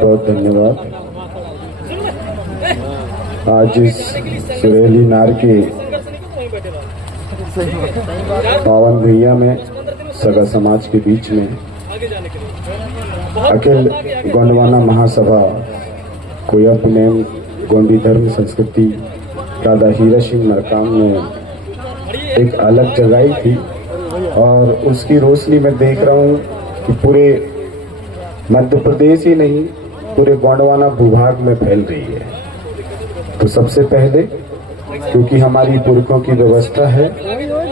बहुत धन्यवाद। आज इस सुरेली नार की पावन भैया में सगा समाज के बीच में अखिल गोंडवाना महासभा कोयब नेम गोंडी धर्म संस्कृति राधा हीरा सिंह मरकाम ने एक अलग जगाई थी और उसकी रोशनी में देख रहा हूँ कि पूरे मध्य प्रदेश ही नहीं पूरे गोंडवाना भूभाग में फैल रही है। तो सबसे पहले क्योंकि हमारी पुरखों की व्यवस्था है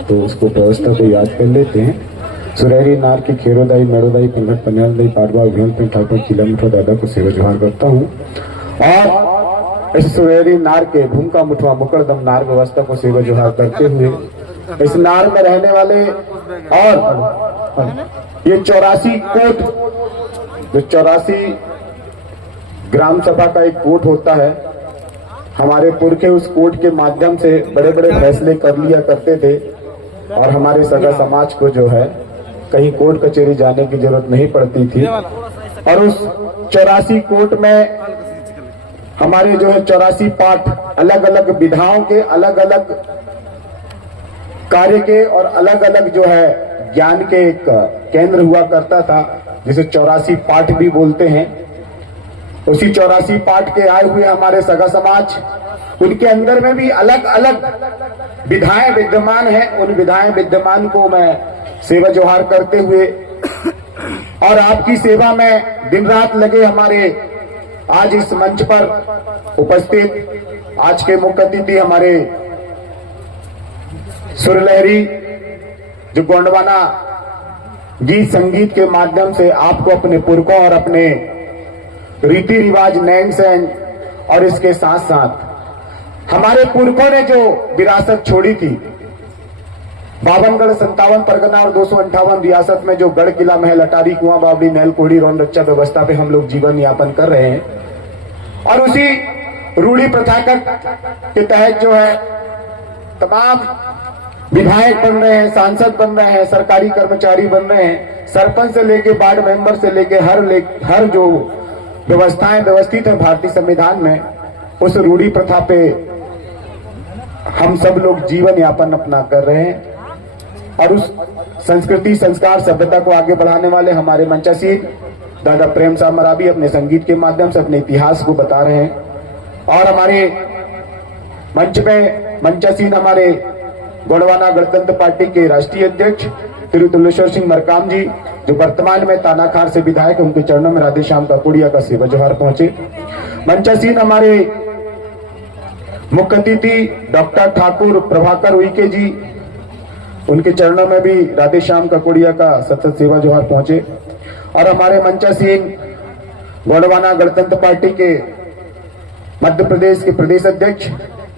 तो उसको व्यवस्था को याद कर लेते हैं। सुरेली नार की खेरोदाई मेड़ोदाई पंगट पन्याल दाई पाटवा अभियान पिंड ठाकुर किलोमीटर दादा को सेवा जोहार करता हूँ और इस सुरेली नार के भूमका मुठवा मुकरदम नार व्यवस्था को सेवा जोहार करते हुए इस नार में रहने वाले और ये 84 कोट जो 84 ग्राम सभा का एक कोट होता है, हमारे पुरखे उस कोट के माध्यम से बड़े बड़े फैसले कर लिया करते थे और हमारे सगा समाज को जो है कहीं कोर्ट कचहरी जाने की जरूरत नहीं पड़ती थी। और उस 84 कोट में हमारे जो है 84 पाठ अलग अलग विधाओं के अलग अलग कार्य के और अलग अलग जो है ज्ञान के एक केंद्र हुआ करता था जिसे 84 पाठ भी बोलते हैं। उसी 84 पाठ के आए हुए हमारे सगा समाज, उनके अंदर में भी अलग अलग विधाएं विद्यमान हैं। उन विधाएं विद्यमान को मैं सेवा जोहार करते हुए और आपकी सेवा में दिन रात लगे हमारे आज इस मंच पर उपस्थित आज के मुख्य अतिथि हमारे सुरलहरी जो गोंडवाना गीत संगीत के माध्यम से आपको अपने पुरखों और अपने रीति रिवाज नैन सहन और इसके साथ साथ हमारे पुरखों ने जो विरासत छोड़ी थी 52 गढ़ 57 परगना और 258 रियासत में जो गढ़ किला महल अटारी कुआं बावड़ी महल कोड़ी रौन रक्षा व्यवस्था पे हम लोग जीवन यापन कर रहे हैं और उसी रूढ़ी प्रथा के तहत जो है तमाम विधायक बन रहे हैं, सांसद बन रहे हैं, सरकारी कर्मचारी बन रहे हैं, सरपंच से लेके वार्ड मेंबर से लेके हर जो व्यवस्थाएं व्यवस्थित है भारतीय संविधान में, उस रूढ़ी प्रथा पे हम सब लोग जीवन यापन अपना कर रहे हैं। और उस संस्कृति संस्कार सभ्यता को आगे बढ़ाने वाले हमारे मंचासीन दादा प्रेम साहब मरावी अपने संगीत के माध्यम से अपने इतिहास को बता रहे हैं। और हमारे मंच में मंचासीन हमारे गोंडवाना गणतंत्र पार्टी के राष्ट्रीय अध्यक्ष श्री तुलेश्वर सिंह मरकाम जी जो वर्तमान में तानाखार से विधायक है, उनके चरणों में राधे श्याम काकोड़िया का सेवा जोहार पहुंचे। मंचासीन हमारे मुख्य अतिथि डॉक्टर ठाकुर प्रभाकर उइके जी, उनके चरणों में भी राधे श्याम काकोड़िया का सतत सेवा जोहार पहुंचे। और हमारे मंचासीन गोंडवाना गणतंत्र पार्टी के मध्य प्रदेश के प्रदेश अध्यक्ष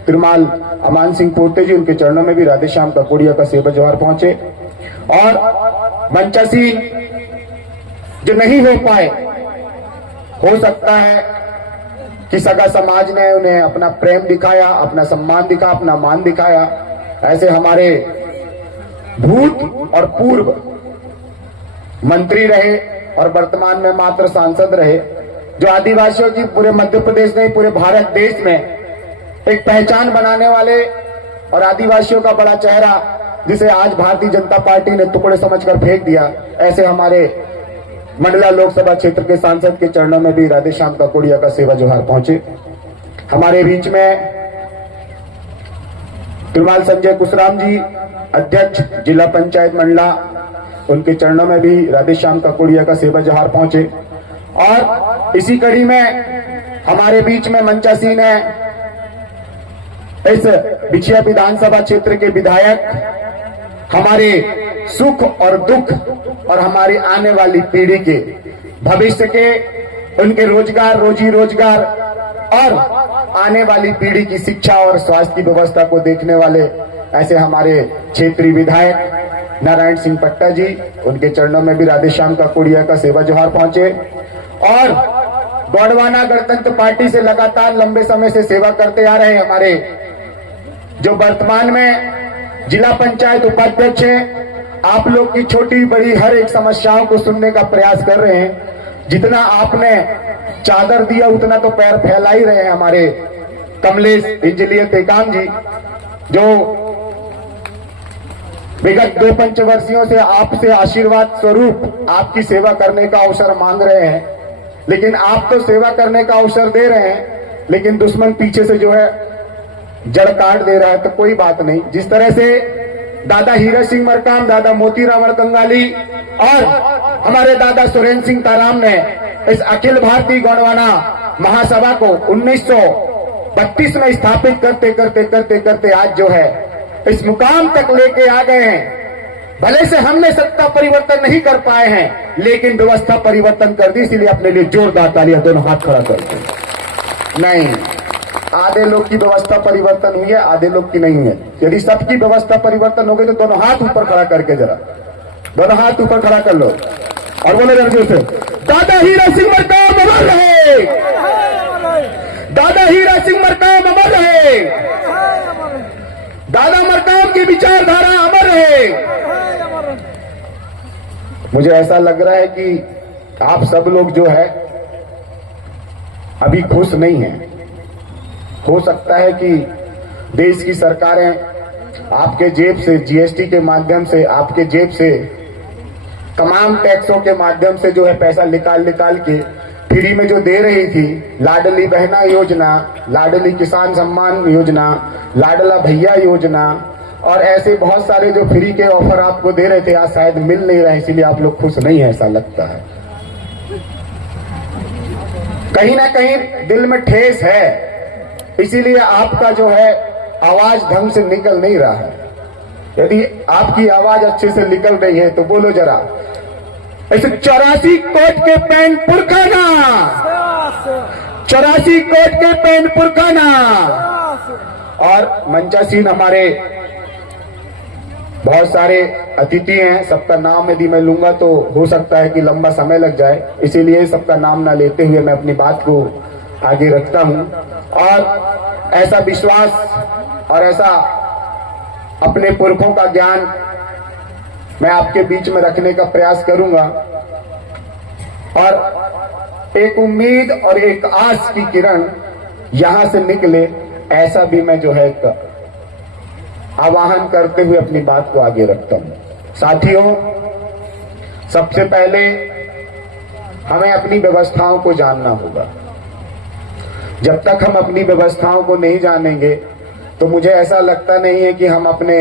तिरुमाल अमान सिंह पोर्ते जी, उनके चरणों में भी राधे श्याम काकोड़िया का सेवा जोहार पहुंचे। और मंचासीन जो नहीं हो पाए, हो सकता है कि सगा समाज ने उन्हें अपना प्रेम दिखाया, अपना सम्मान दिखाया, अपना मान दिखाया। ऐसे हमारे भूत और पूर्व मंत्री रहे और वर्तमान में मात्र सांसद रहे, जो आदिवासियों की पूरे मध्य प्रदेश नहीं पूरे भारत देश में एक पहचान बनाने वाले और आदिवासियों का बड़ा चेहरा जिसे आज भारतीय जनता पार्टी ने टुकड़े समझकर फेंक दिया, ऐसे हमारे मंडला लोकसभा क्षेत्र के सांसद के चरणों में भी राधे श्याम काकोड़िया का सेवा जोहार पहुंचे। हमारे बीच में तिरुमाल संजय कुशराम जी अध्यक्ष जिला पंचायत मंडला, उनके चरणों में भी राधे श्याम काकोड़िया का सेवा जोहार पहुंचे। और इसी कड़ी में हमारे बीच में मंचासीन है इस बिछिया विधानसभा क्षेत्र के विधायक, हमारे सुख और दुख और हमारी आने वाली पीढ़ी के भविष्य के उनके रोजगार रोजी रोजगार और आने वाली पीढ़ी की शिक्षा और स्वास्थ्य की व्यवस्था को देखने वाले ऐसे हमारे क्षेत्रीय विधायक नारायण सिंह पट्टा जी, उनके चरणों में भी राधे श्याम काकोड़िया का सेवा जोहार पहुंचे। और गोंडवाना गणतंत्र पार्टी से लगातार लंबे समय से सेवा करते आ रहे हमारे जो वर्तमान में जिला पंचायत उपाध्यक्ष हैं, आप लोग की छोटी बड़ी हर एक समस्याओं को सुनने का प्रयास कर रहे हैं। जितना आपने चादर दिया उतना तो पैर फैला ही रहे हैं हमारे कमलेश इंजीनियर टेकाम जी, जो विगत 2 पंचवर्षियों से आपसे आशीर्वाद स्वरूप आपकी सेवा करने का अवसर मांग रहे हैं। लेकिन आप तो सेवा करने का अवसर दे रहे हैं, लेकिन दुश्मन पीछे से जो है जड़ काट दे रहा है। तो कोई बात नहीं, जिस तरह से दादा हीरा सिंह मरकाम, दादा मोती रावण कंगाली और हमारे दादा सुरेंद्र सिंह ताराम ने इस अखिल भारतीय गोंडवाना महासभा को 1932 में स्थापित करते करते करते करते आज जो है इस मुकाम तक लेके आ गए हैं। भले से हमने सत्ता परिवर्तन नहीं कर पाए हैं, लेकिन व्यवस्था परिवर्तन कर दी, इसलिए अपने लिए जोरदार तालियां दोनों हाथ खड़ा करते। नहीं, आधे लोग की व्यवस्था परिवर्तन हुई है, आधे लोग की नहीं हुई है। यदि सबकी व्यवस्था परिवर्तन हो गई तो दोनों हाथ ऊपर खड़ा करके जरा दोनों हाथ ऊपर खड़ा कर लो और बोले जोर से, दादा हीरा सिंह मरकाम अमर रहे, दादा हीरा सिंह मरकाम अमर रहे, दादा मरकाम की विचारधारा अमर रहे। मुझे ऐसा लग रहा है कि आप सब लोग जो है अभी खुश नहीं हैं। हो सकता है कि देश की सरकारें आपके जेब से जीएसटी के माध्यम से, आपके जेब से तमाम टैक्सों के माध्यम से जो है पैसा निकाल निकाल के फ्री में जो दे रही थी, लाडली बहना योजना, लाडली किसान सम्मान योजना, लाडला भैया योजना और ऐसे बहुत सारे जो फ्री के ऑफर आपको दे रहे थे, आज शायद मिल नहीं रहे, इसीलिए आप लोग खुश नहीं है, ऐसा लगता है। कहीं ना कहीं दिल में ठेस है, इसीलिए आपका जो है आवाज ढंग से निकल नहीं रहा है। यदि आपकी आवाज अच्छे से निकल रही है तो बोलो जरा, ऐसे 84 कोट के पैंट पुरखाना, 84 कोट के पैंट पुरखाना। और मंचासीन हमारे बहुत सारे अतिथि हैं, सबका नाम यदि मैं लूंगा तो हो सकता है कि लंबा समय लग जाए, इसीलिए सबका नाम ना लेते हुए मैं अपनी बात को आगे रखता हूं। और ऐसा विश्वास और ऐसा अपने पुरखों का ज्ञान मैं आपके बीच में रखने का प्रयास करूंगा और एक उम्मीद और एक आस की किरण यहां से निकले, ऐसा भी मैं जो है आवाहन करते हुए अपनी बात को आगे रखता हूं। साथियों, सबसे पहले हमें अपनी व्यवस्थाओं को जानना होगा। जब तक हम अपनी व्यवस्थाओं को नहीं जानेंगे तो मुझे ऐसा लगता नहीं है कि हम अपने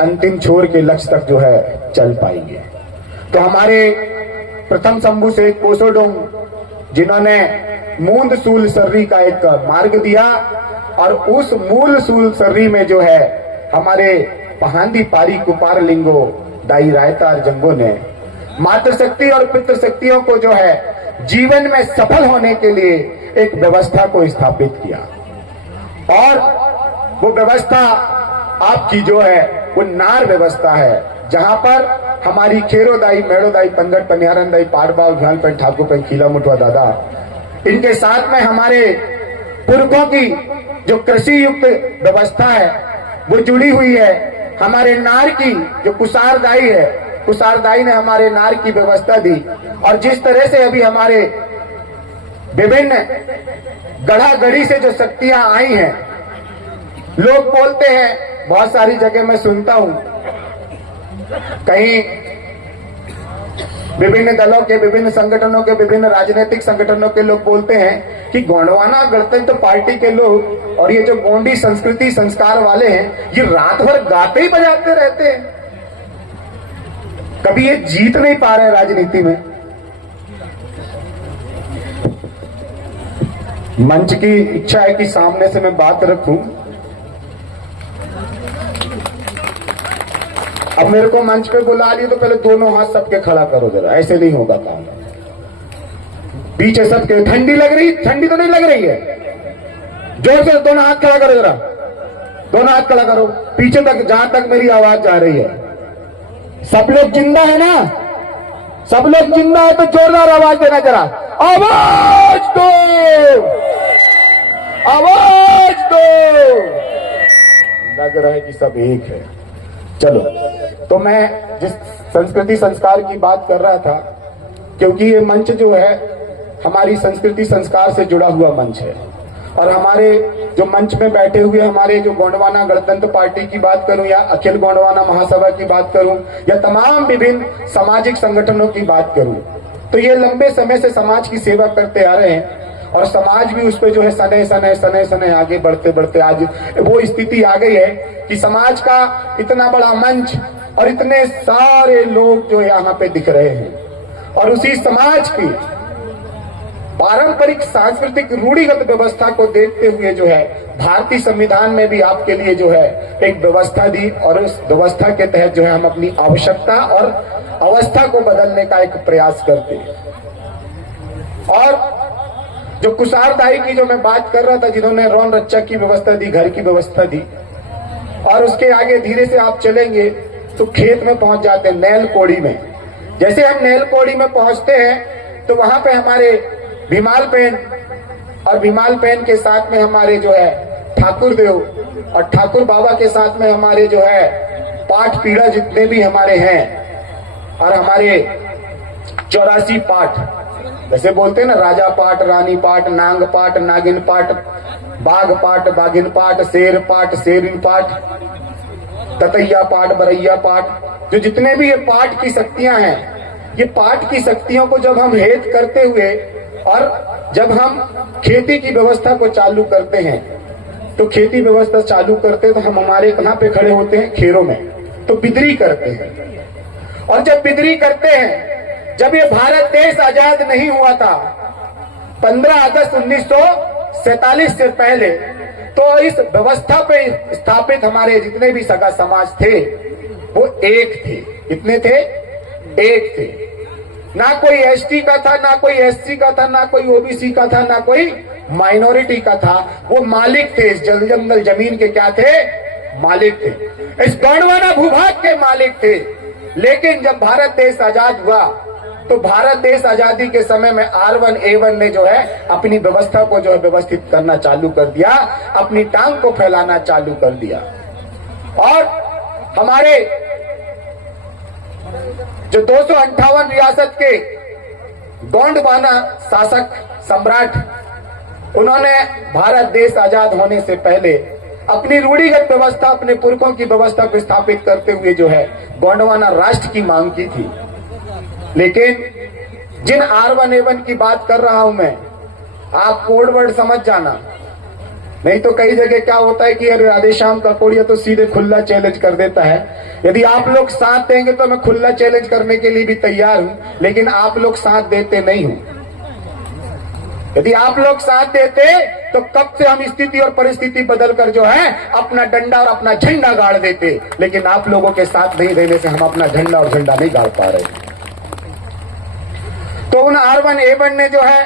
अंतिम छोर के लक्ष्य तक जो है चल पाएंगे। तो हमारे प्रथम शंभू से कोसोडोंग, जिन्होंने मूंद सूल सर्री का एक मार्ग दिया और उस मूल सूल सर्री में जो है हमारे पहांदी पारी कुपार लिंगो दाई रायतार जंगों ने मातृशक्ति और पितृशक्तियों को जो है जीवन में सफल होने के लिए एक व्यवस्था को स्थापित किया। और वो व्यवस्था आपकी जो है वो नार व्यवस्था है, जहां पर हमारी खेरोदाई, मेड़ोदाई, पंगट, पनिहारनदाई, पाड़बाव, घ्याल पेन, ठाकुर पेन, खीला मुठवा दादा, इनके साथ में हमारे पुरखों की जो कृषि युक्त व्यवस्था है वो जुड़ी हुई है। हमारे नार की जो कुसारदाई है, कुसारदाई ने हमारे नार की व्यवस्था दी। और जिस तरह से अभी हमारे विभिन्न गढ़ा गढ़ी से जो शक्तियां आई हैं, लोग बोलते हैं, बहुत सारी जगह मैं सुनता हूं, कहीं विभिन्न दलों के, विभिन्न संगठनों के, विभिन्न राजनीतिक संगठनों के लोग बोलते हैं कि गोंडवाना गणतंत्र पार्टी के लोग और ये जो गोंडी संस्कृति संस्कार वाले हैं, ये रात भर गाते ही बजाते रहते हैं, कभी ये जीत नहीं पा रहे राजनीति में। मंच की इच्छा है कि सामने से मैं बात रखूं। अब मेरे को मंच पे बुला लिया तो पहले दोनों हाथ सबके खड़ा करो जरा, ऐसे नहीं होगा काम। पीछे सबके ठंडी लग रही, ठंडी तो नहीं लग रही है, जोर से दोनों हाथ खड़ा करो जरा, दोनों हाथ खड़ा करो पीछे तक, जहां तक मेरी आवाज जा रही है। सब लोग जिंदा है ना? सब लोग जिंदा है तो जोरदार आवाज देना जरा, आवाज दो, आवाज दो। लग रहा है कि सब एक है। चलो, तो मैं जिस संस्कृति संस्कार की बात कर रहा था क्योंकि ये मंच जो है हमारी संस्कृति संस्कार से जुड़ा हुआ मंच है। और हमारे जो मंच में बैठे हुए हमारे जो गोंडवाना गणतंत्र पार्टी की बात करूं या अखिल गोंडवाना महासभा की बात करूं या तमाम विभिन्न सामाजिक संगठनों की बात करूं, तो ये लंबे समय से समाज की सेवा करते आ रहे हैं और समाज भी उस पर जो है सने आगे बढ़ते बढ़ते आज वो स्थिति आ गई है कि समाज का इतना बड़ा मंच और इतने सारे लोग जो यहाँ पे दिख रहे हैं और उसी समाज की पारंपरिक सांस्कृतिक रूढ़िगत व्यवस्था को देखते हुए जो है भारतीय संविधान में भी आपके लिए जो है एक व्यवस्था दी और उस व्यवस्था के तहत जो है हम अपनी आवश्यकता और अवस्था को बदलने का एक प्रयास करते हैं। और जो कुशारदाई की जो मैं बात कर रहा था, जिन्होंने रौन रच्चा की व्यवस्था दी, घर की व्यवस्था दी, और उसके आगे धीरे से आप चलेंगे तो खेत में पहुंच जाते हैं, नैल कोड़ी में। जैसे हम नैल कोड़ी में पहुंचते हैं तो वहां पे हमारे भीमाल पेन और भीमाल पेन के साथ में हमारे जो है ठाकुर देव और ठाकुर बाबा के साथ में हमारे जो है पाठ पीड़ा जितने भी हमारे हैं और हमारे 84 पाठ, जैसे बोलते हैं ना, राजा पाठ, रानी पाठ, नांग पाठ, नागिन पाठ, बाघ पाठ, बाघिन पाठ, शेर पाठ, शेरिन पाठ, ततैया पाठ, बरैया पाठ, जो जितने भी ये पाठ की शक्तियां हैं, ये पाठ की शक्तियों को जब हम हेत करते हुए और जब हम खेती की व्यवस्था को चालू करते हैं, तो खेती व्यवस्था चालू करते हैं तो हम हमारे कहां पे खड़े होते हैं, खेरों में, तो बिदरी करते हैं। और जब बिदरी करते हैं, जब ये भारत देश आजाद नहीं हुआ था 15 अगस्त 1947 से पहले, तो इस व्यवस्था पे स्थापित हमारे जितने भी सगा समाज थे वो एक थे। कितने थे? एक थे। ना कोई एसटी का था, ना कोई एससी का था, ना कोई ओबीसी का था, ना कोई माइनॉरिटी का था। वो मालिक थे, इस जंगल जमीन के क्या थे? मालिक थे, इस गोंडवाना भूभाग के मालिक थे। लेकिन जब भारत देश आजाद हुआ तो भारत देश आजादी के समय में R1 A1 ने जो है अपनी व्यवस्था को जो है व्यवस्थित करना चालू कर दिया, अपनी टांग को फैलाना चालू कर दिया। और हमारे जो 258 रियासत के गोंडवाना शासक सम्राट, उन्होंने भारत देश आजाद होने से पहले अपनी रूढ़िगत व्यवस्था, अपने पुरखों की व्यवस्था को स्थापित करते हुए जो है गोंडवाना राष्ट्र की मांग की थी। लेकिन जिन R1 A1 की बात कर रहा हूं मैं, आप कोड वर्ड समझ जाना, नहीं तो कई जगह क्या होता है कि अरे राधेश्याम ककोड़िया तो सीधे खुला चैलेंज कर देता है। यदि आप लोग साथ देंगे तो मैं खुला चैलेंज करने के लिए भी तैयार हूं, लेकिन आप लोग साथ देते नहीं हो। यदि आप लोग साथ देते तो कब से हम स्थिति और परिस्थिति बदलकर जो है अपना डंडा और अपना झंडा गाड़ देते, लेकिन आप लोगों के साथ नहीं देने से हम अपना झंडा और झंडा नहीं गाड़ पा रहे। तो उन R1 A1 ने जो है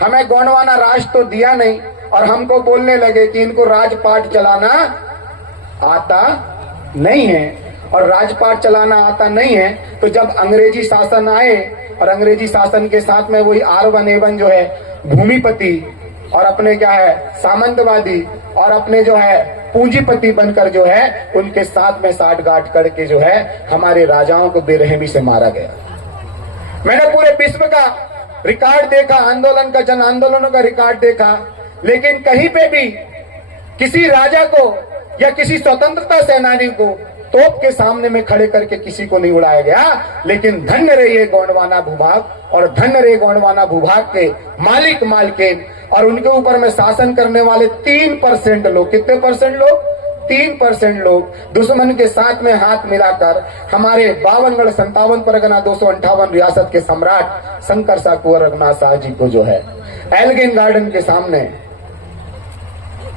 हमें गोंडवाना राष्ट्र तो दिया नहीं और हमको बोलने लगे कि इनको राजपाट चलाना आता नहीं है। और राजपाट चलाना आता नहीं है तो जब अंग्रेजी शासन आए और अंग्रेजी शासन के साथ में वही R1 A1 जो है भूमिपति और अपने क्या है सामंतवादी और अपने जो है पूंजीपति बनकर जो है उनके साथ में साठगांठ करके जो है हमारे राजाओं को बेरहमी से मारा गया। मैंने पूरे विश्व का रिकॉर्ड देखा, आंदोलन का, जन आंदोलनों का रिकॉर्ड देखा, लेकिन कहीं पे भी किसी राजा को या किसी स्वतंत्रता सेनानी को तोप के सामने में खड़े करके किसी को नहीं उड़ाया गया। लेकिन धन्य रहिए गोंडवाना भूभाग और धन्य रहे गोंडवाना भूभाग के मालिक मालकिन और उनके ऊपर में शासन करने वाले 3% लोग। कितने परसेंट लोग? 3% लोग दुश्मन के साथ में हाथ मिलाकर हमारे 52 57 परगना 258 रियासत के सम्राट शंकर शाह कुंवर रघुनाथ शाह जी को जो है एल्गिन गार्डन के सामने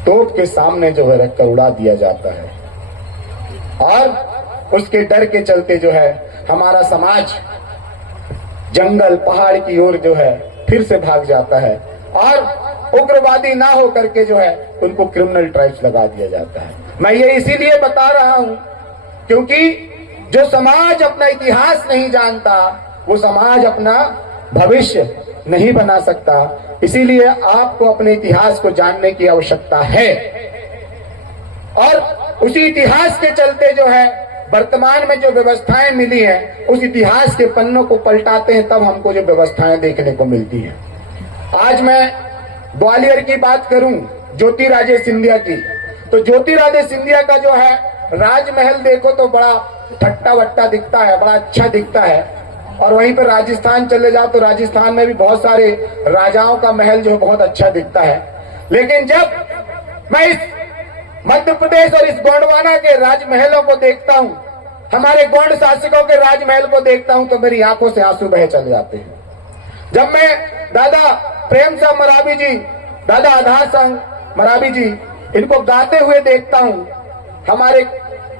तोप के सामने जो है रखकर उड़ा दिया जाता है। और उसके डर के चलते जो है हमारा समाज जंगल पहाड़ की ओर जो है फिर से भाग जाता है और उग्रवादी ना हो करके जो है उनको क्रिमिनल ट्राइब्स लगा दिया जाता है। मैं ये इसीलिए बता रहा हूं क्योंकि जो समाज अपना इतिहास नहीं जानता वो समाज अपना भविष्य नहीं बना सकता। इसीलिए आपको अपने इतिहास को जानने की आवश्यकता है और उसी इतिहास के चलते जो है वर्तमान में जो व्यवस्थाएं मिली हैं उस इतिहास के पन्नों को पलटाते हैं तब हमको जो व्यवस्थाएं देखने को मिलती हैं। आज मैं ग्वालियर की बात करूं, ज्योतिरादित्य सिंधिया की, तो ज्योतिरादित्य सिंधिया का जो है राजमहल देखो तो बड़ा ठट्टा वट्टा दिखता है, बड़ा अच्छा दिखता है। और वहीं पर राजस्थान चले जाओ तो राजस्थान में भी बहुत सारे राजाओं का महल जो बहुत अच्छा दिखता है। लेकिन जब मैं इस मध्य प्रदेश और इस गोंडवाना के राजमहलों को देखता हूं, हमारे गोंड शासकों के राजमहल को देखता हूं, तो मेरी आंखों से आंसू बह चले जाते हैं। जब मैं दादा प्रेम सिंह मरावी जी, दादा आधार सिंह मरावी जी, इनको गाते हुए देखता हूं, हमारे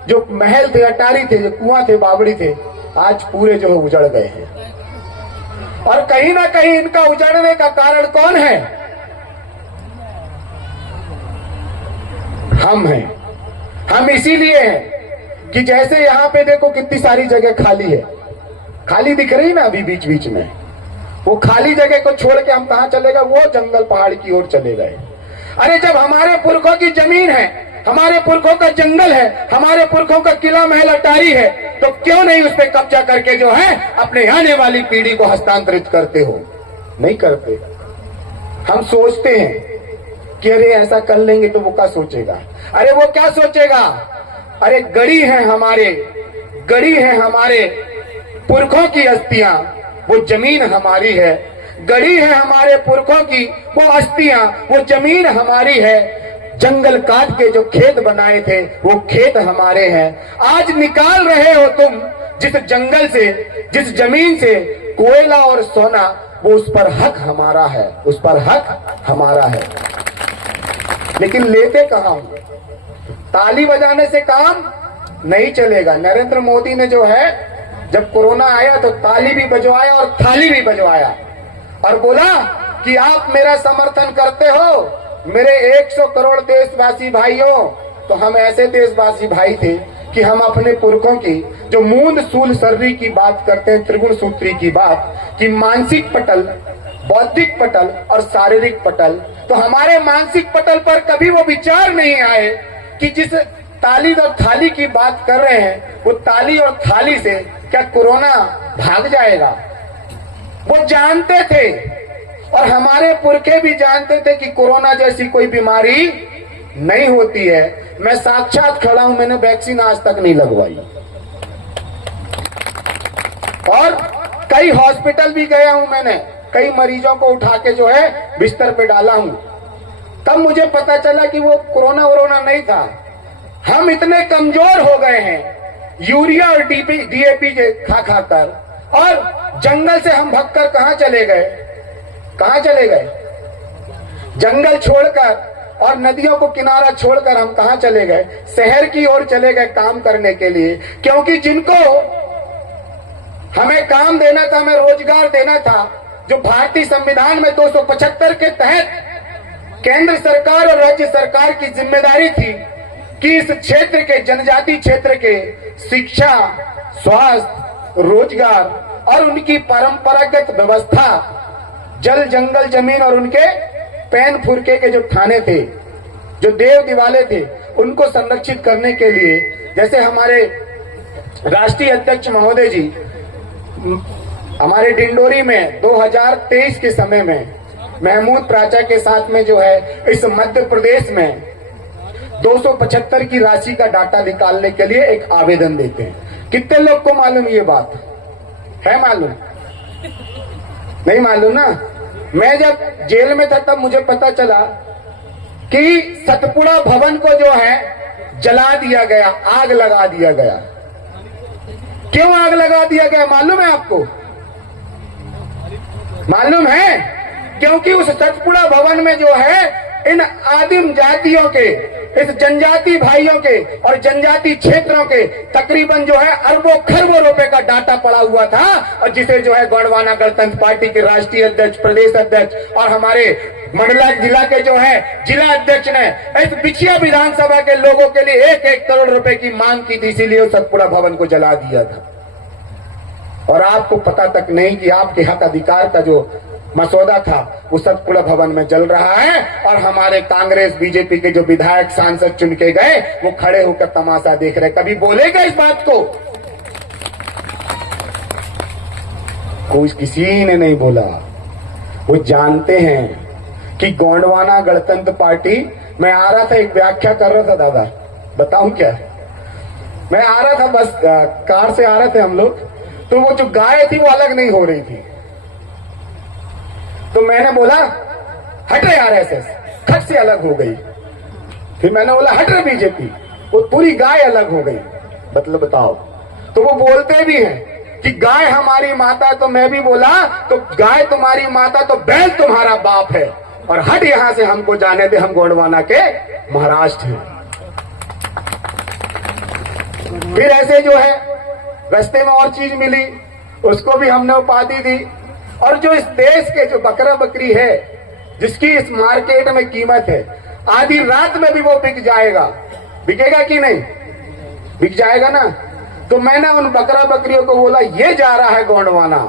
जो महल थे, अटारी थे, जो कुआं थे, बावड़ी थे, आज पूरे जो उजड़ गए हैं। और कहीं ना कहीं इनका उजड़ने का कारण कौन है? हम हैं। हम इसीलिए हैं कि जैसे यहां पे देखो कितनी सारी जगह खाली है, खाली दिख रही ना अभी बीच बीच में, वो खाली जगह को छोड़ के हम कहां चले गए? वो जंगल पहाड़ की ओर चले गए। अरे जब हमारे पुरखों की जमीन है, हमारे पुरखों का जंगल है, हमारे पुरखों का किला महल अटारी है, तो क्यों नहीं उस पर कब्जा करके जो है अपने आने वाली पीढ़ी को हस्तांतरित करते हो? नहीं करते। हम सोचते हैं कि अरे ऐसा कर लेंगे तो वो क्या सोचेगा? अरे वो क्या सोचेगा? अरे गड़ी है हमारे पुरखों की अस्थियां, वो जमीन हमारी है। गड़ी है हमारे पुरखों की वो अस्थियां, वो जमीन हमारी है। जंगल काट के जो खेत बनाए थे वो खेत हमारे हैं। आज निकाल रहे हो तुम जिस जंगल से, जिस जमीन से कोयला और सोना, वो उस पर हक हमारा है, उस पर हक हमारा है। लेकिन लेते कहां? ताली बजाने से काम नहीं चलेगा। नरेंद्र मोदी ने जो है जब कोरोना आया तो ताली भी बजवाया और थाली भी बजवाया और बोला कि आप मेरा समर्थन करते हो, मेरे 100 करोड़ देशवासी भाइयों। तो हम ऐसे देशवासी भाई थे कि हम अपने पुरखों की जो मूंद सूल सर्री की बात करते हैं, त्रिगुण सूत्री की बात, कि मानसिक पटल, बौद्धिक पटल और शारीरिक पटल, तो हमारे मानसिक पटल पर कभी वो विचार नहीं आए कि जिस ताली और थाली की बात कर रहे हैं, वो ताली और थाली से क्या कोरोना भाग जाएगा? वो जानते थे और हमारे पुरखे भी जानते थे कि कोरोना जैसी कोई बीमारी नहीं होती है। मैं साक्षात खड़ा हूं, मैंने वैक्सीन आज तक नहीं लगवाई और कई हॉस्पिटल भी गया हूं, मैंने कई मरीजों को उठा के जो है बिस्तर पे डाला हूं। तब मुझे पता चला कि वो कोरोना नहीं था। हम इतने कमजोर हो गए हैं यूरिया और डीएपी के खा खाकर, और जंगल से हम भागकर कहां चले गए? जंगल छोड़कर और नदियों को किनारा छोड़कर हम कहां चले गए? शहर की ओर चले गए काम करने के लिए, क्योंकि जिनको हमें काम देना था, हमें रोजगार देना था, जो भारतीय संविधान में 275 के तहत केंद्र सरकार और राज्य सरकार की जिम्मेदारी थी कि इस क्षेत्र के, जनजाति क्षेत्र के शिक्षा, स्वास्थ्य, रोजगार और उनकी परंपरागत व्यवस्था, जल जंगल जमीन और उनके पैन फुरके के जो थाने थे, जो देव दिवाले थे, उनको संरक्षित करने के लिए, जैसे हमारे राष्ट्रीय अध्यक्ष महोदय जी हमारे डिंडोरी में 2023 के समय में महमूद प्राचा के साथ में जो है इस मध्य प्रदेश में 275 की राशि का डाटा निकालने के लिए एक आवेदन देते हैं। कितने लोग को मालूम ये बात है? मालूम नहीं? मालूम ना। मैं जब जेल में था तब मुझे पता चला कि सतपुड़ा भवन को जो है जला दिया गया, आग लगा दिया गया। क्यों आग लगा दिया गया मालूम है आपको? मालूम है? क्योंकि उस सतपुड़ा भवन में जो है इन आदिम जातियों के, इस जनजाति भाइयों के और जनजाति क्षेत्रों के तकरीबन जो है अरबों खरबों रुपए का डाटा पड़ा हुआ था, और जिसे जो है गोंडवाना गणतंत्र पार्टी के राष्ट्रीय अध्यक्ष, प्रदेश अध्यक्ष और हमारे मंडला जिला के जो है जिला अध्यक्ष ने इस बिछिया विधानसभा के लोगों के लिए 1-1 करोड़ रुपए की मांग की थी, इसीलिए उस सतपुड़ा भवन को जला दिया था। और आपको पता तक नहीं कि आपके हक अधिकार का जो मसौदा था वो सतपुड़ा भवन में जल रहा है, और हमारे कांग्रेस बीजेपी के जो विधायक सांसद चुन के गए वो खड़े होकर तमाशा देख रहे। कभी बोलेगा इस बात को? कोई किसी ने नहीं बोला। वो जानते हैं कि गोंडवाना गणतंत्र पार्टी, मैं आ रहा था, एक व्याख्या कर रहा था दादा, बताऊं क्या? मैं आ रहा था, बस कार से आ रहे थे हम लोग, तो वो जो गाय थी वो अलग नहीं हो रही थी, तो मैंने बोला हट रहे आरएसएस, खट से अलग हो गई। फिर मैंने बोला हट रहे बीजेपी, वो पूरी गाय अलग हो गई। मतलब बताओ। तो वो बोलते भी हैं कि गाय हमारी माता, तो मैं भी बोला तो गाय तुम्हारी माता तो बैल तुम्हारा बाप है, और हट यहां से, हमको जाने दे, हम गोंडवाना के महाराष्ट्र हैं। फिर ऐसे जो है रास्ते में और चीज मिली, उसको भी हमने उपाधि दी। और जो इस देश के जो बकरा बकरी है, जिसकी इस मार्केट में कीमत है, आधी रात में भी वो बिक जाएगा। बिकेगा कि नहीं? बिक जाएगा ना। तो मैंने उन बकरा बकरियों को बोला ये जा रहा है गोंडवाना,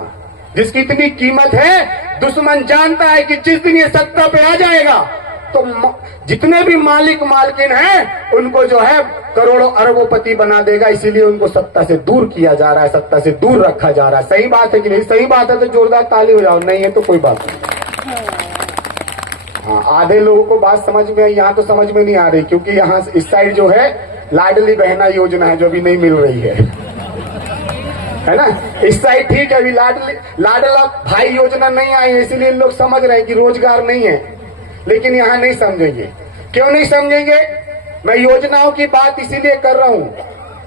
जिसकी इतनी कीमत है, दुश्मन जानता है कि जिस दिन ये सत्ता पे आ जाएगा तो जितने भी मालिक मालकिन हैं उनको जो है करोड़ों अरबोपति बना देगा। इसीलिए उनको सत्ता से दूर किया जा रहा है, सत्ता से दूर रखा जा रहा है। सही बात है कि नहीं? सही बात है तो जोरदार ताली हो जाओ, नहीं है तो कोई बात नहीं। हाँ, आधे लोगों को बात समझ में आई, यहाँ तो समझ में नहीं आ रही, क्योंकि यहाँ इस साइड जो है लाडली बहना योजना है जो अभी नहीं मिल रही है ना। इस साइड ठीक है, अभी लाडला भाई योजना नहीं आई है, इसीलिए लोग समझ रहे हैं कि रोजगार नहीं है। लेकिन यहाँ नहीं समझेंगे। क्यों नहीं समझेंगे? मैं योजनाओं की बात इसीलिए कर रहा हूँ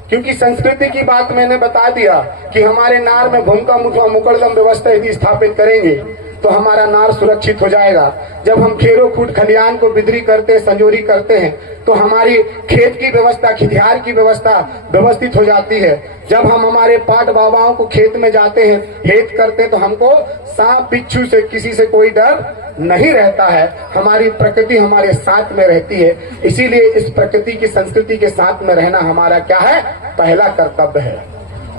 क्योंकि संस्कृति की बात मैंने बता दिया कि हमारे नार में भूमिका मुठवा मुकरदम व्यवस्था यदि स्थापित करेंगे तो हमारा नार सुरक्षित हो जाएगा। जब हम खेरों खूट खलियान को बिदरी करते हैं, संजोरी करते हैं, तो हमारी खेत की व्यवस्था, खितिहार की व्यवस्था व्यवस्थित हो जाती है। जब हम हमारे पाट बाबाओं को खेत में जाते हैं, हेत करते हैं, तो हमको सांप बिच्छू से, किसी से कोई डर नहीं रहता है। हमारी प्रकृति हमारे साथ में रहती है। इसीलिए इस प्रकृति की, संस्कृति के साथ में रहना हमारा क्या है? पहला कर्तव्य है।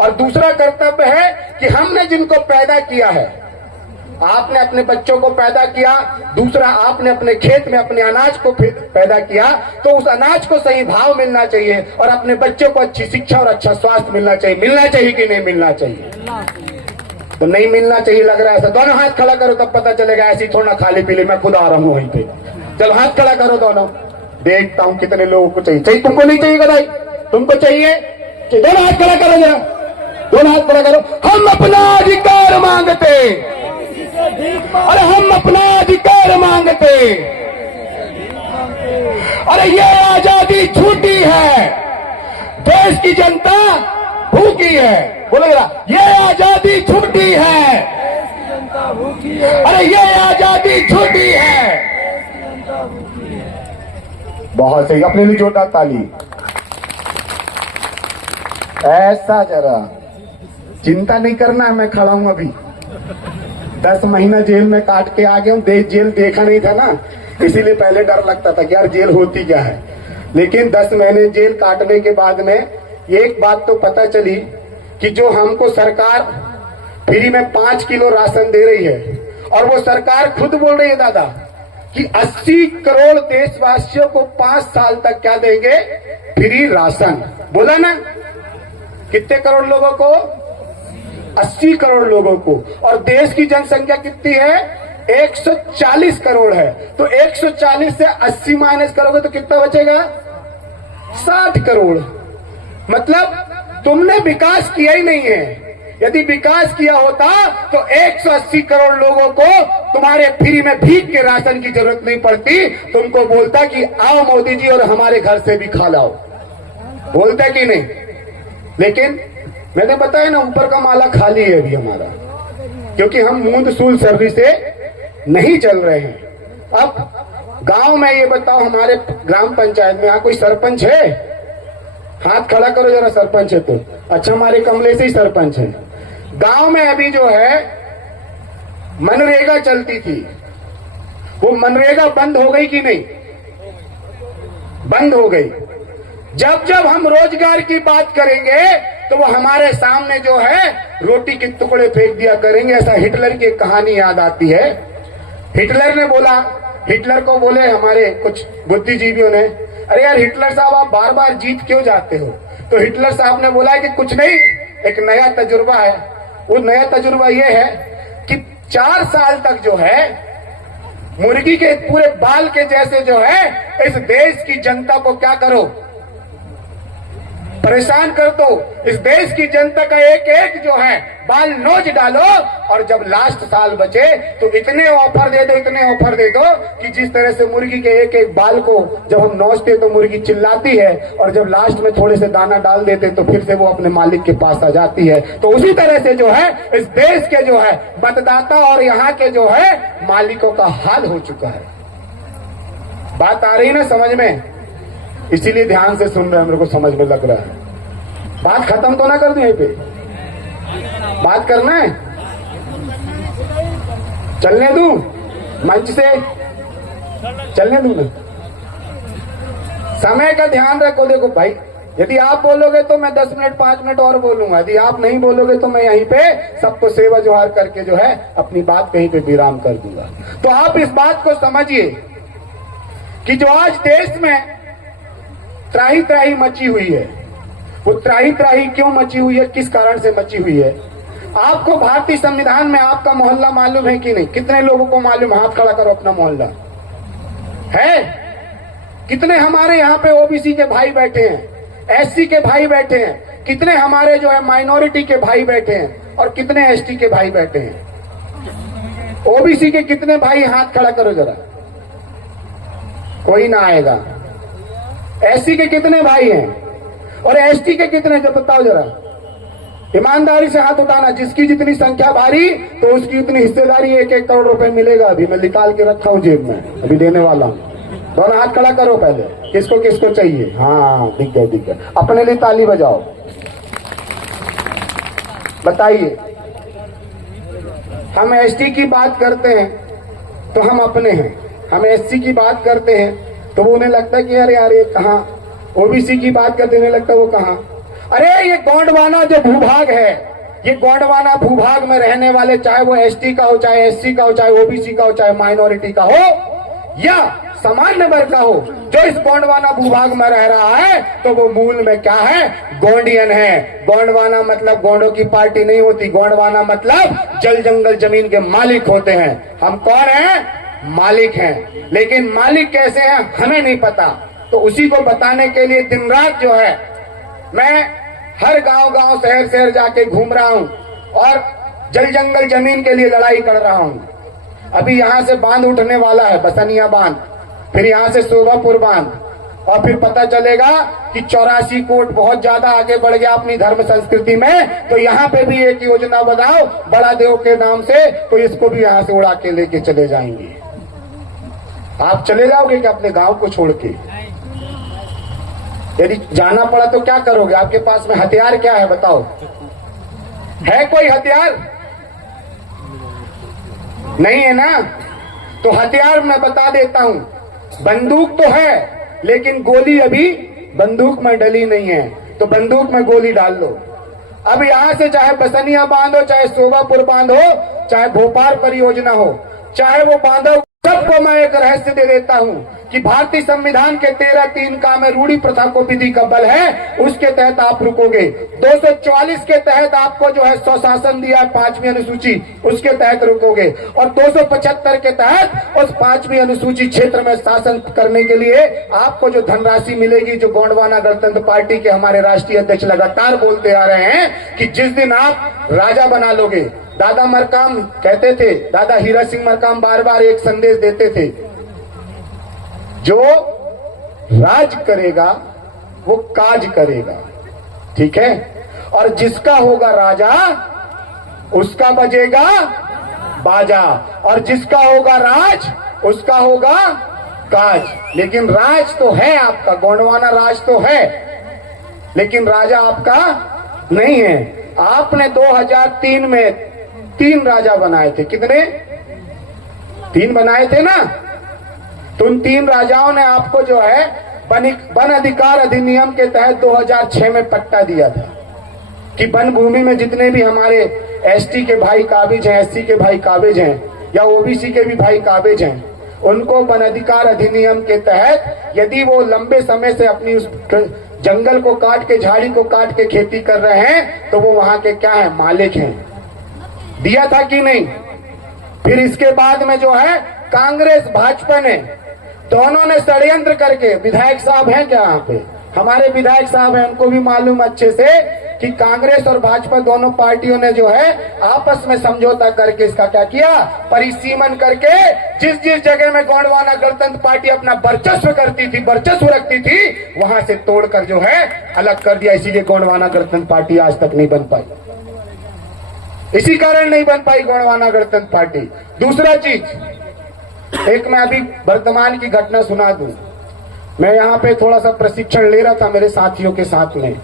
और दूसरा कर्तव्य है कि हमने जिनको पैदा किया है, आपने अपने बच्चों को पैदा किया, दूसरा आपने अपने खेत में अपने अनाज को पैदा किया, तो उस अनाज को सही भाव मिलना चाहिए और अपने बच्चों को अच्छी शिक्षा और अच्छा स्वास्थ्य मिलना चाहिए। मिलना चाहिए कि नहीं मिलना चाहिए? तो नहीं मिलना चाहिए लग रहा है। दोनों हाथ खड़ा करो तब पता चलेगा, ऐसी थोड़ा खाली पीली। मैं खुद आ रहा हूँ वहीं पे। चलो हाथ खड़ा करो दोनों, देखता हूँ कितने लोगों को चाहिए। चाहिए तुमको? नहीं चाहिए भाई? तुमको चाहिए? दोनों हाथ खड़ा करो जरा, दोनों हाथ खड़ा करो। हम अपना अधिकार मांगते, अरे हम अपना अधिकार मांगते, अरे ये आजादी छूटी है, देश की जनता भूखी है। बोलो जरा, ये आजादी छूटी है, अरे ये आजादी छूटी है। बहुत सही, अपने लिए जोरदार ताली। ऐसा जरा चिंता नहीं करना है, मैं खड़ा हूं अभी। 10 महीना जेल में काट के आ गया हूँ। जेल देखा नहीं था ना, इसीलिए पहले डर लगता था कि यार जेल होती क्या है। लेकिन 10 महीने जेल काटने के बाद में एक बात तो पता चली कि जो हमको सरकार फ्री में 5 किलो राशन दे रही है, और वो सरकार खुद बोल रही है दादा कि 80 करोड़ देशवासियों को 5 साल तक क्या देंगे? Free ration. बोला ना? कितने करोड़ लोगों को? 80 करोड़ लोगों को। और देश की जनसंख्या कितनी है? 140 करोड़ है। तो 140 से 80 माइनस करोगे तो कितना बचेगा? 60 करोड़। मतलब तुमने विकास किया ही नहीं है। यदि विकास किया होता तो 180 करोड़ लोगों को तुम्हारे फ्री में भीख के राशन की जरूरत नहीं पड़ती। तुमको बोलता कि आओ मोदी जी और हमारे घर से भी खा लाओ। बोलता कि नहीं? लेकिन मैंने बताया ना, ऊपर का माला खाली है अभी हमारा, क्योंकि हम मूंद सूल सर्विस से नहीं चल रहे हैं। अब गांव में ये बताओ, हमारे ग्राम पंचायत में यहाँ कोई सरपंच है? हाथ खड़ा करो जरा, सरपंच है तो। अच्छा, हमारे कमले से ही सरपंच है। गांव में अभी जो है मनरेगा चलती थी, वो मनरेगा बंद हो गई कि नहीं? बंद हो गई। जब जब हम रोजगार की बात करेंगे तो वो हमारे सामने जो है रोटी के टुकड़े फेंक दिया करेंगे। ऐसा हिटलर की एक कहानी याद आती है हिटलर ने बोला, हिटलर को बोले हमारे कुछ बुद्धिजीवियों ने, अरे यार हिटलर साहब आप बार बार जीत क्यों जाते हो? तो हिटलर साहब ने बोला कि कुछ नहीं, एक नया तजुर्बा है। वो नया तजुर्बा ये है कि 4 साल तक जो है मुर्गी के पूरे बाल के जैसे जो है इस देश की जनता को क्या करो, परेशान कर दो। इस देश की जनता का एक एक जो है बाल नोच डालो, और जब लास्ट साल बचे तो इतने ऑफर दे दो, इतने ऑफर दे दो कि जिस तरह से मुर्गी के एक एक बाल को जब हम नोचते तो मुर्गी चिल्लाती है, और जब लास्ट में थोड़े से दाना डाल देते तो फिर से वो अपने मालिक के पास आ जाती है। तो उसी तरह से जो है इस देश के जो है मतदाता और यहाँ के जो है मालिकों का हाल हो चुका है। बात आ रही ना समझ में? इसीलिए ध्यान से सुन रहे हैं, मेरे को समझ में लग रहा है। बात खत्म तो ना कर दूं, यहीं पे बात करना है, चलने दूं मंच से, चलने दूं ना? समय का ध्यान रखो। देखो भाई, यदि आप बोलोगे तो मैं 10 मिनट 5 मिनट और बोलूंगा, यदि आप नहीं बोलोगे तो मैं यहीं पे सबको सेवा जोहार करके जो है अपनी बात कहीं पे विराम कर दूंगा। तो आप इस बात को समझिए कि जो आज देश में त्राही त्राही मची हुई है, वो त्राही त्राही क्यों मची हुई है, किस कारण से मची हुई है? आपको भारतीय संविधान में आपका मोहल्ला मालूम है कि नहीं? कितने लोगों को मालूम? हाथ खड़ा करो अपना मोहल्ला है। कितने हमारे यहाँ पे ओबीसी के भाई बैठे हैं, एससी के भाई बैठे हैं, कितने हमारे जो है माइनॉरिटी के भाई बैठे हैं, और कितने एसटी के भाई बैठे हैं? ओबीसी के कितने भाई? हाथ खड़ा करो जरा, कोई ना आएगा। एससी के कितने भाई हैं और एसटी के कितने, जो बताओ जरा, ईमानदारी से हाथ उठाना। जिसकी जितनी संख्या भारी तो उसकी उतनी हिस्सेदारी। 1-1 करोड़ रुपए मिलेगा। अभी मैं निकाल के रखा हूं जेब में, अभी देने वाला हूं। दोनों हाथ खड़ा करो पहले, किसको किसको चाहिए? हाँ दिख गया, दिख गया। अपने लिए ताली बजाओ, बताइए। हम एसटी की बात करते हैं तो हम अपने हैं, हम एससी की बात करते हैं तो वो उन्हें लगता है कि अरे यार ये कहाँ, ओबीसी की बात करते उन्हें लगता है वो कहाँ। अरे ये गोंडवाना जो भूभाग है, ये गोंडवाना भूभाग में रहने वाले, चाहे वो एसटी का हो, चाहे एससी का हो, चाहे ओबीसी का हो, चाहे माइनॉरिटी का हो या सामान्य वर्ग का हो, जो इस गोंडवाना भूभाग में रह रहा है तो वो मूल में क्या है? गोंडियन है। गोंडवाना मतलब गोंडों की पार्टी नहीं होती। गोंडवाना मतलब जल जंगल जमीन के मालिक होते हैं। हम कौन हैं? मालिक हैं। लेकिन मालिक कैसे हैं हमें नहीं पता। तो उसी को बताने के लिए दिन रात जो है मैं हर गांव गांव शहर शहर जाके घूम रहा हूं और जल जंगल जमीन के लिए लड़ाई कर रहा हूं। अभी यहां से बांध उठने वाला है, बसनिया बांध, फिर यहां से शोभापुर बांध, और फिर पता चलेगा कि 84 कोट बहुत ज्यादा आगे बढ़ गया अपनी धर्म संस्कृति में, तो यहाँ पे भी एक योजना बनाओ बड़ा देव के नाम से, तो इसको भी यहाँ से उड़ा के लेके चले जाएंगे। आप चले जाओगे क्या अपने गांव को छोड़ के? यदि जाना पड़ा तो क्या करोगे? आपके पास में हथियार क्या है बताओ? है कोई हथियार? नहीं है ना? तो हथियार मैं बता देता हूं। बंदूक तो है लेकिन गोली अभी बंदूक में डली नहीं है, तो बंदूक में गोली डाल लो। अब यहां से चाहे बसनिया बांध हो, चाहे शोभापुर बांध हो, चाहे भोपाल परियोजना हो, चाहे वो बांधो, सबको मैं एक रहस्य दे देता हूं कि भारतीय संविधान के 13(3) का में रूढ़ी प्रथा को विधि का बल है, उसके तहत आप रुकोगे। 244 के तहत आपको जो है स्वशासन दिया 5वीं अनुसूची, उसके तहत रुकोगे। और 275 के तहत उस 5वीं अनुसूची क्षेत्र में शासन करने के लिए आपको जो धनराशि मिलेगी, जो गोंडवाना गणतंत्र पार्टी के हमारे राष्ट्रीय अध्यक्ष लगातार बोलते आ रहे हैं कि जिस दिन आप राजा बना लोगे। दादा मरकाम कहते थे, दादा हीरा सिंह मरकाम बार बार एक संदेश देते थे, जो राज करेगा वो काज करेगा, ठीक है? और जिसका होगा राजा उसका बजेगा बाजा, और जिसका होगा राज उसका होगा काज। लेकिन राज तो है आपका, गोंडवाना राज तो है, लेकिन राजा आपका नहीं है। आपने 2003 में 3 राजा बनाए थे। कितने? 3 बनाए थे ना? तो उन 3 राजाओं ने आपको जो है वन अधिकार अधिनियम के तहत 2006 में पट्टा दिया था कि वन भूमि में जितने भी हमारे एसटी के भाई काबिज हैं, एससी के भाई काबिज हैं, या ओबीसी के भी भाई काबिज हैं, उनको वन अधिकार अधिनियम के तहत यदि वो लंबे समय से अपनी उस जंगल को काट के, झाड़ी को काट के खेती कर रहे हैं, तो वो वहां के क्या है, मालिक हैं। दिया था कि नहीं? फिर इसके बाद में जो है कांग्रेस भाजपा ने, दोनों ने षड्यंत्र करके, विधायक साहब हैं क्या यहाँ पे, हमारे विधायक साहब हैं, उनको भी मालूम अच्छे से कि कांग्रेस और भाजपा दोनों पार्टियों ने जो है आपस में समझौता करके इसका क्या किया, परिसीमन करके, जिस जिस जगह में गोंडवाना गणतंत्र पार्टी अपना वर्चस्व करती थी, वर्चस्व रखती थी, वहां से तोड़कर जो है अलग कर दिया। इसीलिए गोंडवाना गणतंत्र पार्टी आज तक नहीं बन पाई, इसी कारण नहीं बन पाई गोंडवाना गणतंत्र पार्टी। दूसरा चीज, एक मैं अभी वर्तमान की घटना सुना दूं। मैं यहाँ पे थोड़ा सा प्रशिक्षण ले रहा था मेरे साथियों के साथ में,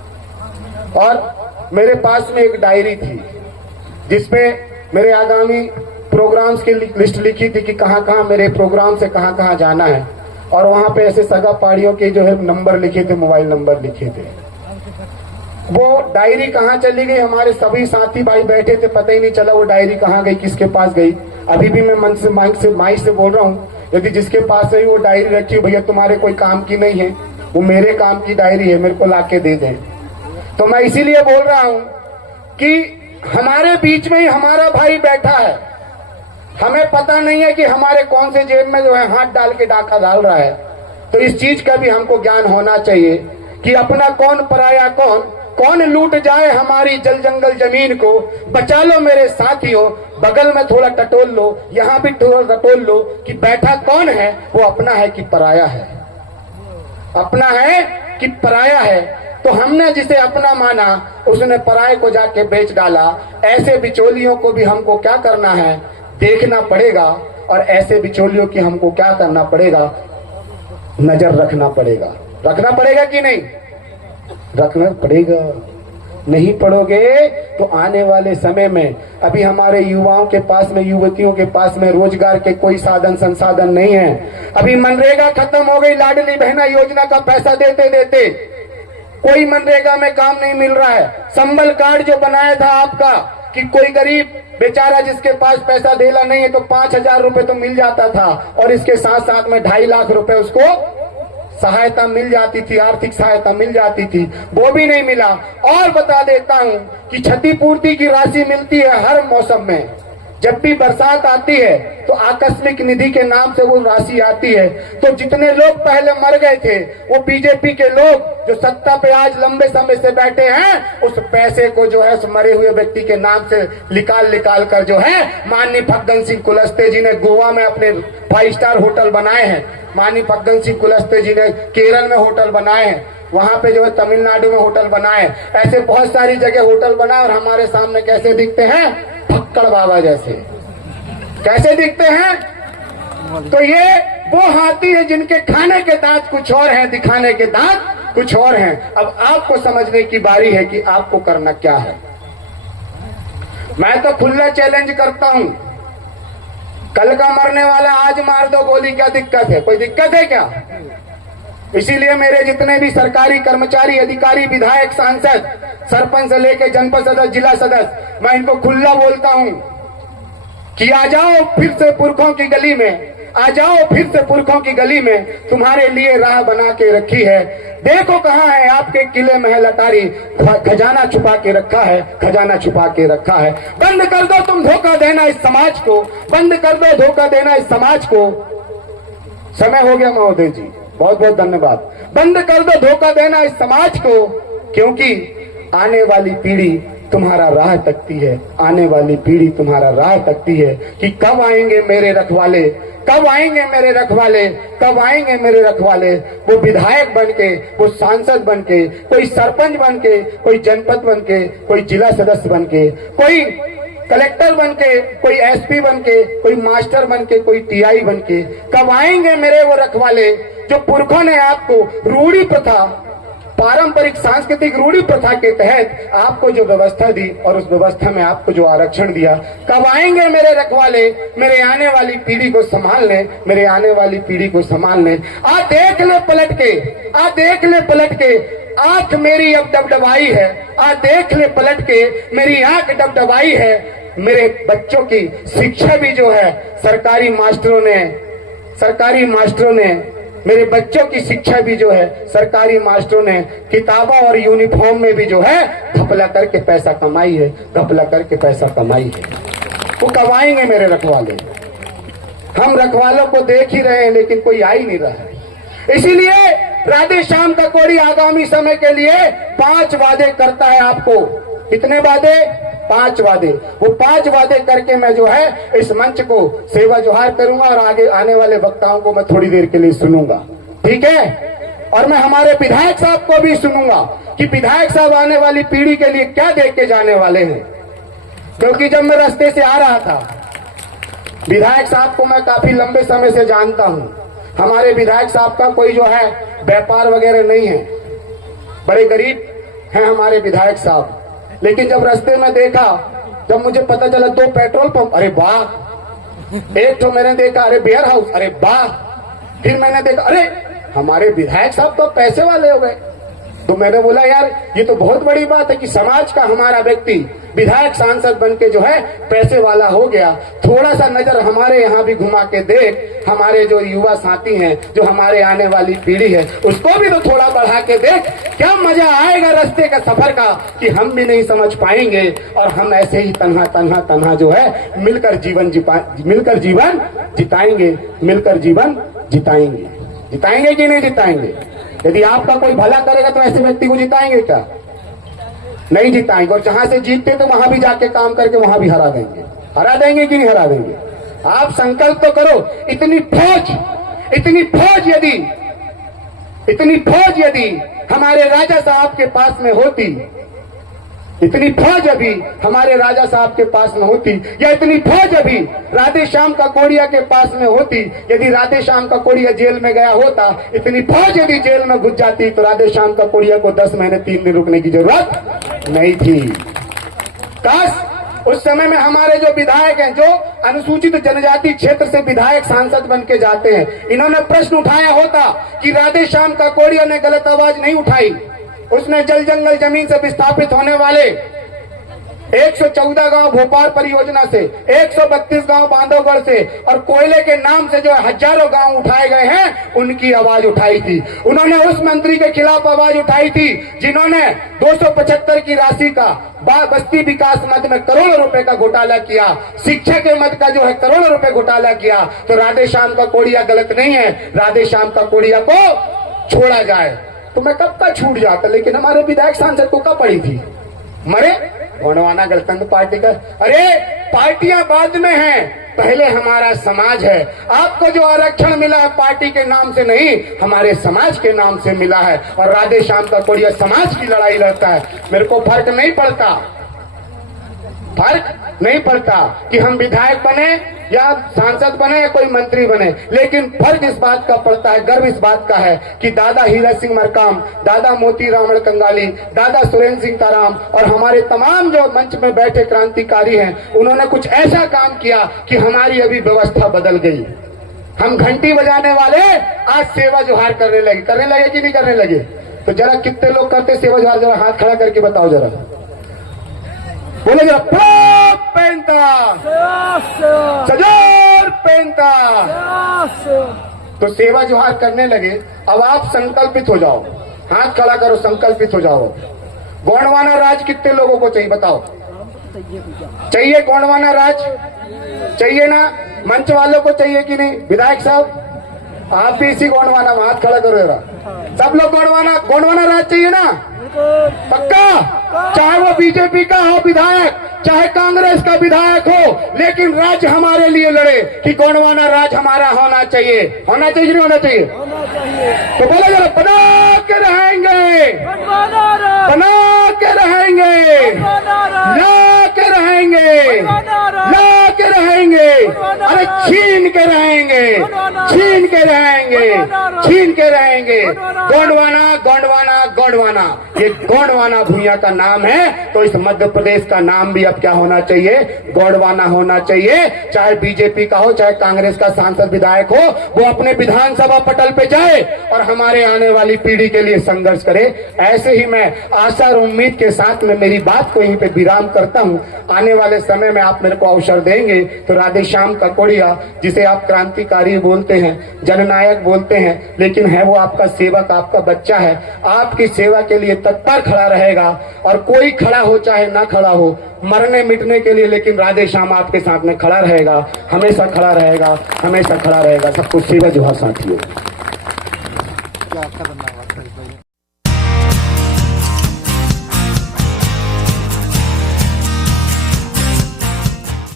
और मेरे पास में एक डायरी थी जिसपे मेरे आगामी प्रोग्राम्स की लिस्ट लिखी थी कि कहाँ कहाँ मेरे प्रोग्राम से कहाँ कहाँ जाना है, और वहां पे ऐसे सगा पाड़ियों के जो है नंबर लिखे थे, मोबाइल नंबर लिखे थे। वो डायरी कहाँ चली गई, हमारे सभी साथी भाई बैठे थे, पता ही नहीं चला वो डायरी कहाँ गई, किसके पास गई। अभी भी मैं मन से माइक से बोल रहा हूँ, यदि जिसके पास है वो डायरी रखी, भैया तुम्हारे कोई काम की नहीं है, वो मेरे काम की डायरी है, मेरे को लाके दे दें। तो मैं इसीलिए बोल रहा हूं कि हमारे बीच में ही हमारा भाई बैठा है, हमें पता नहीं है कि हमारे कौन से जेब में जो है हाथ डाल के डाका डाल रहा है। तो इस चीज का भी हमको ज्ञान होना चाहिए कि अपना कौन पराया कौन, कौन लूट जाए हमारी जल जंगल जमीन को। बचा लो मेरे साथियों, बगल में थोड़ा टटोल लो, यहाँ भी थोड़ा टटोल लो कि बैठा कौन है, वो अपना है कि पराया है, अपना है कि पराया है। तो हमने जिसे अपना माना उसने पराये को जाके बेच डाला। ऐसे बिचौलियों को भी हमको क्या करना है, देखना पड़ेगा, और ऐसे बिचौलियों की हमको क्या करना पड़ेगा, नजर रखना पड़ेगा। रखना पड़ेगा कि नहीं? रखना पड़ेगा। नहीं पढ़ोगे तो आने वाले समय में, अभी हमारे युवाओं के पास में, युवतियों के पास में रोजगार के कोई साधन संसाधन नहीं है। अभी मनरेगा खत्म हो गई, लाडली बहना योजना का पैसा देते देते कोई मनरेगा में काम नहीं मिल रहा है। संबल कार्ड जो बनाया था आपका कि कोई गरीब बेचारा जिसके पास पैसा देला नहीं है तो 5,000 रुपए तो मिल जाता था, और इसके साथ साथ में 2.5 लाख रुपए उसको सहायता मिल जाती थी, आर्थिक सहायता मिल जाती थी, वो भी नहीं मिला। और बता देता हूं कि क्षतिपूर्ति की राशि मिलती है हर मौसम में। जब भी बरसात आती है तो आकस्मिक निधि के नाम से वो राशि आती है। तो जितने लोग पहले मर गए थे, वो बीजेपी के लोग जो सत्ता पे आज लंबे समय से बैठे हैं, उस पैसे को जो है उस मरे हुए व्यक्ति के नाम से निकाल कर जो है माननीय फग्गन सिंह कुलस्ते जी ने गोवा में अपने 5 स्टार होटल बनाए हैं, माननीय फग्गन सिंह कुलस्ते जी ने केरल में होटल बनाए हैं, वहां पे जो है तमिलनाडु में होटल बनाए। ऐसे बहुत सारी जगह होटल बनाए, और हमारे सामने कैसे दिखते हैं, फक्कड़ बाबा जैसे कैसे दिखते हैं। तो ये वो हाथी है जिनके खाने के दांत कुछ और हैं, दिखाने के दांत कुछ और हैं। अब आपको समझने की बारी है कि आपको करना क्या है। मैं तो खुला चैलेंज करता हूं, कल का मरने वाला आज मार दो गोली, क्या दिक्कत है? कोई दिक्कत है क्या? इसीलिए मेरे जितने भी सरकारी कर्मचारी, अधिकारी, विधायक, सांसद, सरपंच से लेके जनपद सदस्य, जिला सदस्य, मैं इनको खुला बोलता हूं कि आ जाओ फिर से पुरखों की गली में, आ जाओ फिर से पुरखों की गली में, तुम्हारे लिए राह बना के रखी है। देखो कहाँ है आपके किले महल अटारी, खजाना छुपा के रखा है, खजाना छुपा के रखा है। बंद कर दो तुम धोखा देना इस समाज को, बंद कर दो धोखा देना इस समाज को। समय हो गया महोदय जी, बहुत बहुत धन्यवाद। बंद कर दो धोखा देना इस समाज को, क्योंकि आने वाली पीढ़ी तुम्हारा राह तकती है, आने वाली पीढ़ी तुम्हारा राह तकती है कि कब आएंगे मेरे रखवाले, कब आएंगे मेरे रखवाले, कब आएंगे मेरे रखवाले। वो विधायक बन के, वो सांसद बन के, कोई सरपंच बन के, कोई जनपद बन के, कोई जिला सदस्य बन के, कोई कलेक्टर बन के, कोई एसपी बन के, कोई मास्टर बन के, कोई टीआई बन के। कब आएंगे मेरे वो रखवाले जो पुरखों ने आपको रूढ़ी प्रथा, पारंपरिक सांस्कृतिक रूढ़ी प्रथा के तहत आपको जो व्यवस्था दी, और उस व्यवस्था में आपको जो आरक्षण दिया। कब आएंगे मेरे रखवाले मेरे आने वाली पीढ़ी को संभालने, मेरे आने वाली पीढ़ी को संभालने। आ देख ले पलट के, आ देख ले पलट के, आंख मेरी अब डबडबाई है, आ देख ले पलट के मेरी आंख डबडबाई है। मेरे बच्चों की शिक्षा भी जो है सरकारी मास्टरों ने मेरे बच्चों की शिक्षा भी जो है सरकारी मास्टरों ने किताबों और यूनिफॉर्म में भी जो है घपला करके पैसा कमाई है, घपला करके पैसा कमाई है। वो कमाएंगे मेरे रखवाले। हम रखवालों को देख ही रहे हैं लेकिन कोई आ ही नहीं रहा है। इसीलिए राधे श्याम का कोड़ी आगामी समय के लिए 5 वादे करता है आपको। कितने वादे? 5 वादे। वो 5 वादे करके मैं जो है इस मंच को सेवा जोहार करूंगा और आगे आने वाले वक्ताओं को मैं थोड़ी देर के लिए सुनूंगा, ठीक है। और मैं हमारे विधायक साहब को भी सुनूंगा कि विधायक साहब आने वाली पीढ़ी के लिए क्या देख के जाने वाले हैं। क्योंकि जब मैं रास्ते से आ रहा था, विधायक साहब को मैं काफी लंबे समय से जानता हूं। हमारे विधायक साहब का कोई जो है व्यापार वगैरह नहीं है, बड़े गरीब हैं हमारे विधायक साहब। लेकिन जब रास्ते में देखा, जब मुझे पता चला 2 पेट्रोल पंप, अरे वाह। एक तो मैंने देखा अरे वेयर हाउस, अरे वाह। फिर मैंने देखा अरे हमारे विधायक साहब तो पैसे वाले हो गए। तो मैंने बोला यार ये तो बहुत बड़ी बात है कि समाज का हमारा व्यक्ति विधायक सांसद बन के जो है पैसे वाला हो गया। थोड़ा सा नजर हमारे यहाँ भी घुमा के देख, हमारे जो युवा साथी हैं, जो हमारे आने वाली पीढ़ी है, उसको भी तो थोड़ा बढ़ा के देख। क्या मजा आएगा रास्ते का सफर का कि हम भी नहीं समझ पाएंगे और हम ऐसे ही तन्हा जो है मिलकर जीवन जिताएंगे, मिलकर जीवन जिताएंगे। जिताएंगे कि नहीं जिताएंगे? यदि आपका कोई भला करेगा तो ऐसे व्यक्ति को जिताएंगे क्या? नहीं जिताएंगे। और जहां से जीतते तो वहां भी जाके काम करके वहां भी हरा देंगे। हरा देंगे कि नहीं हरा देंगे? आप संकल्प तो करो। इतनी फौज यदि हमारे राजा साहब के पास में होती, इतनी फौज अभी हमारे राजा साहब के पास में होती, या इतनी फौज अभी राधे श्याम का कोड़िया के पास में होती, यदि राधे श्याम का कोड़िया जेल में गया होता, इतनी फौज यदि जेल में घुस जाती तो राधे श्याम का कोड़िया को 10 महीने 3 दिन रुकने की जरूरत नहीं थी। काश उस समय में हमारे जो विधायक हैं, जो अनुसूचित जनजाति क्षेत्र से विधायक सांसद बन के जाते हैं, इन्होंने प्रश्न उठाया होता कि राधे श्याम का कोड़िया ने गलत आवाज नहीं उठाई। उसने जल जंगल जमीन से विस्थापित होने वाले 114 गांव भोपाल परियोजना से, 132 गांव बांधवगढ़ से और कोयले के नाम से जो हजारों गांव उठाए गए हैं, उनकी आवाज उठाई थी। उन्होंने उस मंत्री के खिलाफ आवाज उठाई थी जिन्होंने 275 की राशि का बस्ती विकास मद में करोड़ों रुपए का घोटाला किया, शिक्षा के मद का जो है करोड़ों रुपए घोटाला किया। तो राधे श्याम का कोड़िया गलत नहीं है, राधे श्याम का कोड़िया को छोड़ा जाए। तो मैं कब का छूट जाता, लेकिन हमारे विधायक सांसद को कब पड़ी थी? मरे गोंडवाना गणतंत्र पार्टी का। अरे पार्टियां बाद में हैं, पहले हमारा समाज है। आपको जो आरक्षण मिला है पार्टी के नाम से नहीं, हमारे समाज के नाम से मिला है। और राधे श्याम का कोड़िया समाज की लड़ाई लड़ता है। मेरे को फर्क नहीं पड़ता कि हम विधायक बने या सांसद बने या कोई मंत्री बने, लेकिन फर्क इस बात का पड़ता है, गर्व इस बात का है कि दादा हीरा सिंह मरकाम, दादा मोती रामण कंगाली, दादा सुरेंद्र सिंह ताराम और हमारे तमाम जो मंच में बैठे क्रांतिकारी हैं, उन्होंने कुछ ऐसा काम किया कि हमारी अभी व्यवस्था बदल गई। हम घंटी बजाने वाले आज सेवा जोहार करने लगे कि नहीं करने लगे? तो जरा कितने लोग करते सेवा जोहार? जरा हाथ खड़ा करके बताओ, जरा बोले जरा। सजोर पेंता। तो सेवा जोहार करने लगे। अब आप संकल्पित हो जाओ, हाथ खड़ा करो, संकल्पित हो जाओ। गोंडवाना राज कितने लोगों को चाहिए बताओ? चाहिए गोंडवाना राज? चाहिए ना? मंच वालों को चाहिए कि नहीं? विधायक साहब आप भी इसी गोंडवाना में हाथ खड़ा करो जरा। सब लोग गोंडवाना राज चाहिए ना? पक्का? चाहे वो बीजेपी का हो विधायक, चाहे कांग्रेस का विधायक हो, लेकिन राज्य हमारे लिए लड़े कि गोंडवाना राज हमारा होना चाहिए। होना चाहिए नहीं होना चाहिए? तो बोलो जरा, बना के रहेंगे, बना के रहेंगे, ला के रहेंगे, ला के रहेंगे। और छीन के रहेंगे, छीन के रहेंगे, छीन के रहेंगे। गोंडवाना, गोंडवाना, गोंडवाना, ये गोंडवाना भूया का नाम है, तो इस मध्य प्रदेश का नाम भी अब क्या होना चाहिए? गोंडवाना होना चाहिए। चाहे बीजेपी का हो, चाहे कांग्रेस का सांसद विधायक हो, वो अपने विधानसभा पटल पे जाए और हमारे आने वाली पीढ़ी के लिए संघर्ष करे। ऐसे ही मैं आशा और उम्मीद के साथ में मेरी बात को यहीं पे विराम करता हूं। आने वाले समय में आप मेरे को अवसर देंगे तो राधेश्याम ककोड़िया, जिसे आप क्रांतिकारी बोलते हैं, जननायक बोलते हैं, लेकिन है वो आपका सेवक, आपका बच्चा है, आपकी सेवा के लिए तत्पर खड़ा रहेगा। और कोई खड़ा हो चाहे ना खड़ा हो, मरने मिटने के लिए, लेकिन राधेश्याम आपके साथ में खड़ा रहेगा, हमेशा खड़ा रहेगा, हमेशा खड़ा रहेगा। सबको सेवा जोहार साथियों।